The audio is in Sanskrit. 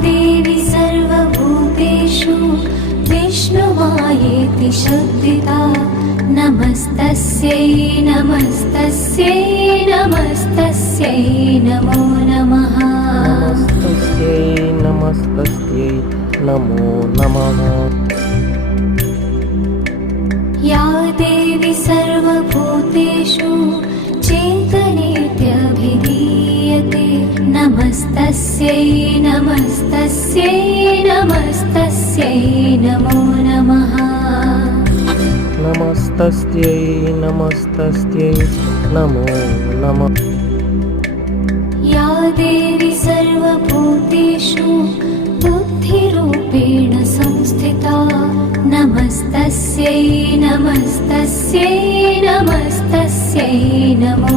देवी सर्वभूतेषु विष्णुमायेति शुद्धिता नमस्तस्यै नमस्तस्यै नमस्तस्यै नमो नमः। नमस्तस्यै नमस्तस्यै नमो नमः। या देवी सर्वभूतेषु चेतनेत्यभिधीयते नमस्तस्यै नमस्तस्यै नमस्तस्यै नमो नमः। नमस्तस्यै नमस्तस्यै नमो नमः। या देवी सर्वभूतेषु बुद्धिरूपेण संस्थिता नमस्तस्यै नमस्तस्यै नमस्तस्यै नमो